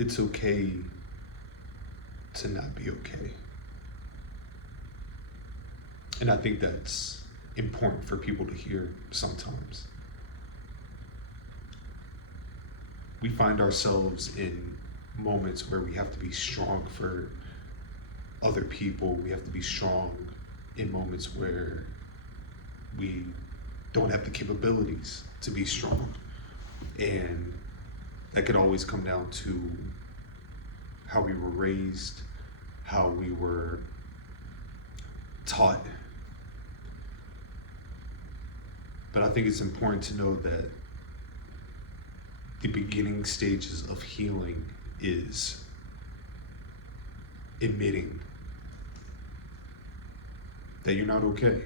it's okay to not be okay. And I think that's important for people to hear sometimes. We find ourselves in moments where we have to be strong for other people. We have to be strong in moments where we don't have the capabilities to be strong. And that could always come down to how we were raised, how we were taught. But I think it's important to know that the beginning stages of healing is admitting that you're not okay.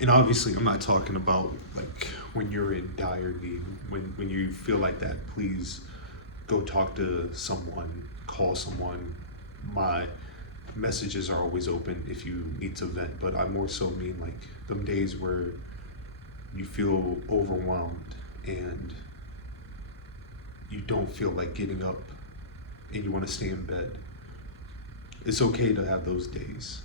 And obviously, I'm not talking about like when you're in dire need. When you feel like that, please go talk to someone, call someone. My messages are always open if you need to vent, but I more so mean like them days where you feel overwhelmed and you don't feel like getting up and you want to stay in bed. It's okay to have those days.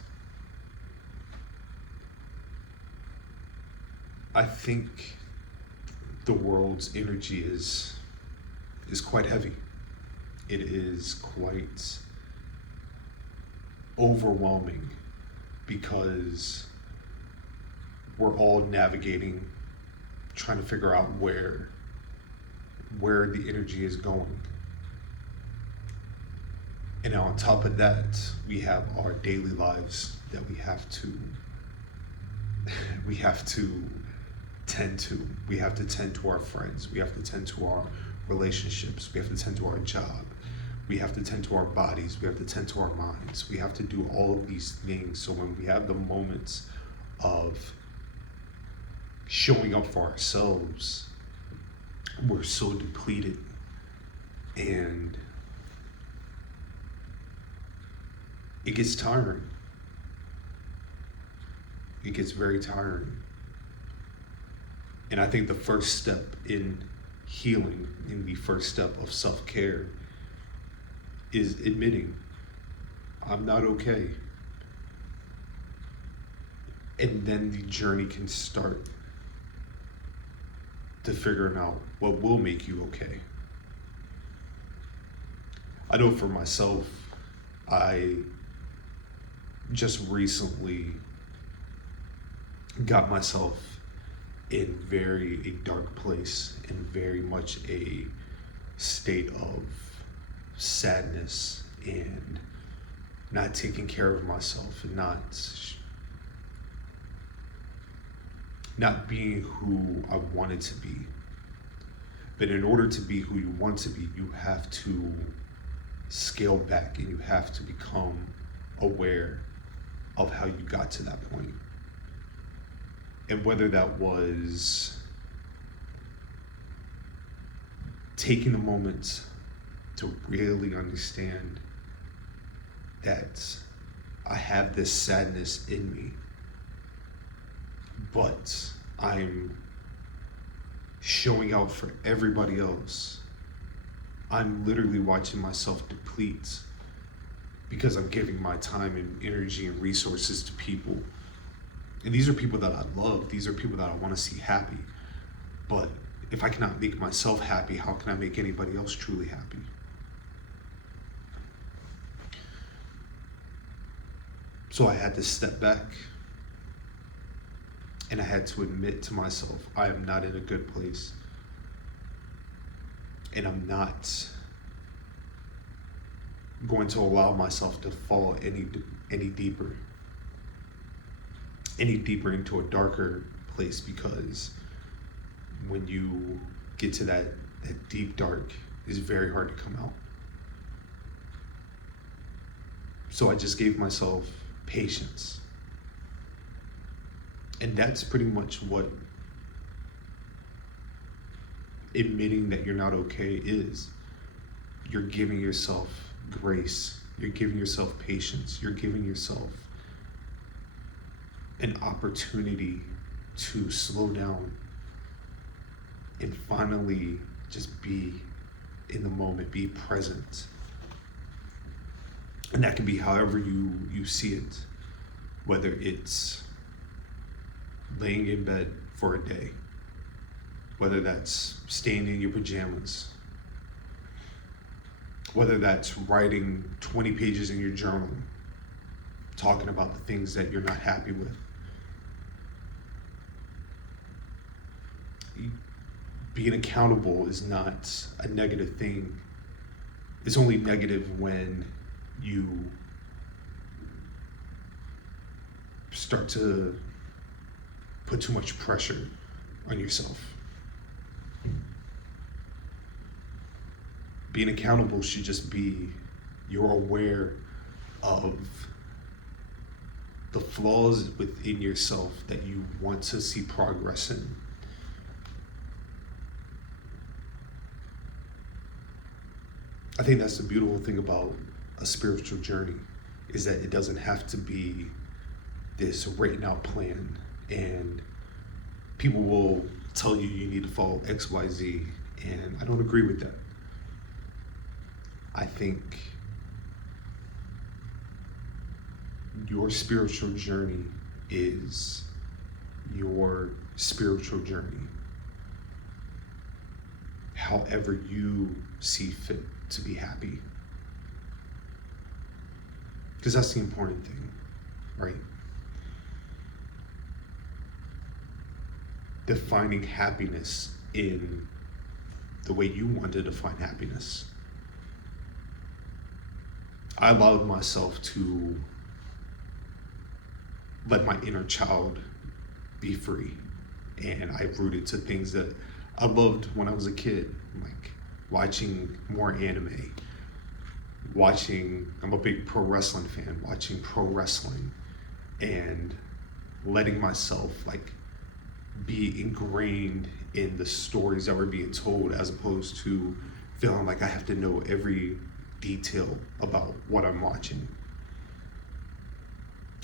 I think the world's energy is quite heavy. It is quite overwhelming because we're all navigating, trying to figure out where the energy is going. And on top of that, we have our daily lives that we have to tend to. We have to tend to our friends. We have to tend to our relationships. We have to tend to our job. We have to tend to our bodies. We have to tend to our minds. We have to do all of these things. So when we have the moments of showing up for ourselves, we're so depleted, and it gets tiring. It gets very tiring. And I think the first step in healing, in the first step of self-care, is admitting I'm not okay. And then the journey can start to figuring out what will make you okay. I know for myself, I just recently got myself in a dark place, in very much a state of sadness and not taking care of myself and not being who I wanted to be. But in order to be who you want to be, you have to scale back and you have to become aware of how you got to that point. And whether that was taking a moment to really understand that I have this sadness in me, but I'm showing out for everybody else. I'm literally watching myself deplete because I'm giving my time and energy and resources to people. And these are people that I love. These are people that I want to see happy. But if I cannot make myself happy, how can I make anybody else truly happy? So I had to step back and I had to admit to myself, I am not in a good place. And I'm not going to allow myself to fall any deeper into a darker place, because when you get to that deep dark, it's very hard to come out. So I just gave myself patience. And that's pretty much what admitting that you're not okay is. You're giving yourself grace. You're giving yourself patience. You're giving yourself an opportunity to slow down and finally just be in the moment, be present. And that can be however you see it, whether it's laying in bed for a day, whether that's staying in your pajamas, whether that's writing 20 pages in your journal, talking about the things that you're not happy with. Being accountable is not a negative thing. It's only negative when you start to put too much pressure on yourself. Being accountable should just be you're aware of the flaws within yourself that you want to see progress in. I think that's the beautiful thing about a spiritual journey, is that it doesn't have to be this written out plan, and people will tell you you need to follow X, Y, Z, and I don't agree with that. I think your spiritual journey is your spiritual journey, however you see fit to be happy. Because that's the important thing, right? Defining happiness in the way you want to define happiness. I allowed myself to let my inner child be free. And I rooted to things that I loved when I was a kid, like watching more anime, I'm a big pro wrestling fan, watching pro wrestling and letting myself like be ingrained in the stories that were being told, as opposed to feeling like I have to know every detail about what I'm watching.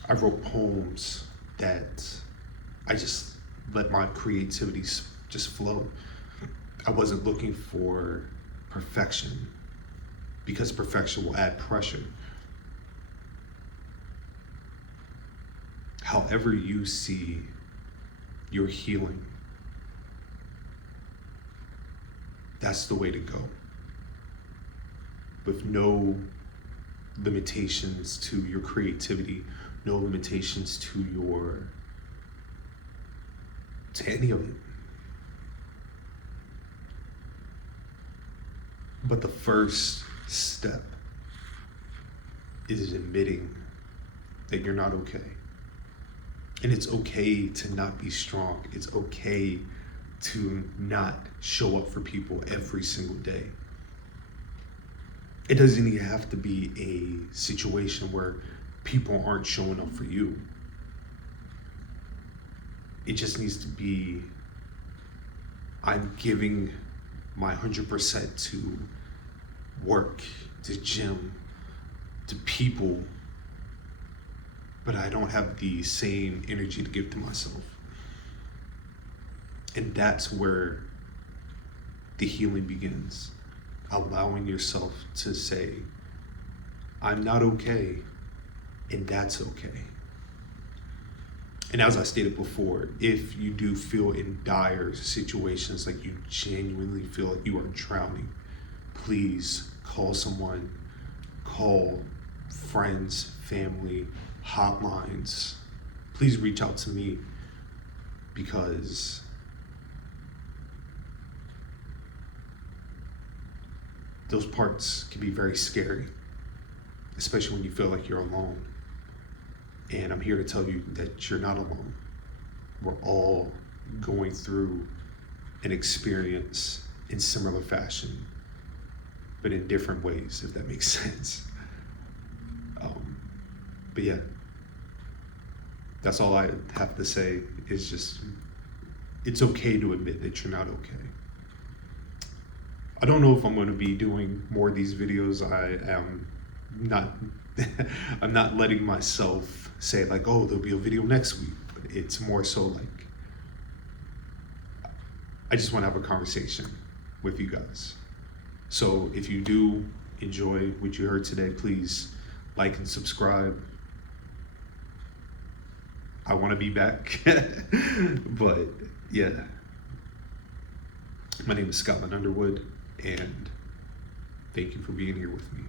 I wrote poems that I just let my creativity just flow. I wasn't looking for perfection, because perfection will add pressure. However you see your healing, that's the way to go. With no limitations to your creativity, no limitations to any of it. But the first step is admitting that you're not okay. And it's okay to not be strong. It's okay to not show up for people every single day. It doesn't even have to be a situation where people aren't showing up for you. It just needs to be, I'm giving my 100% to work, to gym, to people, but I don't have the same energy to give to myself. And that's where the healing begins. Allowing yourself to say, I'm not okay, and that's okay. And as I stated before, if you do feel in dire situations, like you genuinely feel like you are drowning, please call someone, call friends, family, hotlines. Please reach out to me, because those parts can be very scary, especially when you feel like you're alone. And I'm here to tell you that you're not alone. We're all going through an experience in similar fashion, but in different ways, if that makes sense. But yeah, that's all I have to say, is just, it's okay to admit that you're not okay. I don't know if I'm going to be doing more of these videos. I'm not letting myself say like, oh, there'll be a video next week. But it's more so like, I just want to have a conversation with you guys. So if you do enjoy what you heard today, please like and subscribe. I want to be back. But yeah, my name is Scotland Underwood, and thank you for being here with me.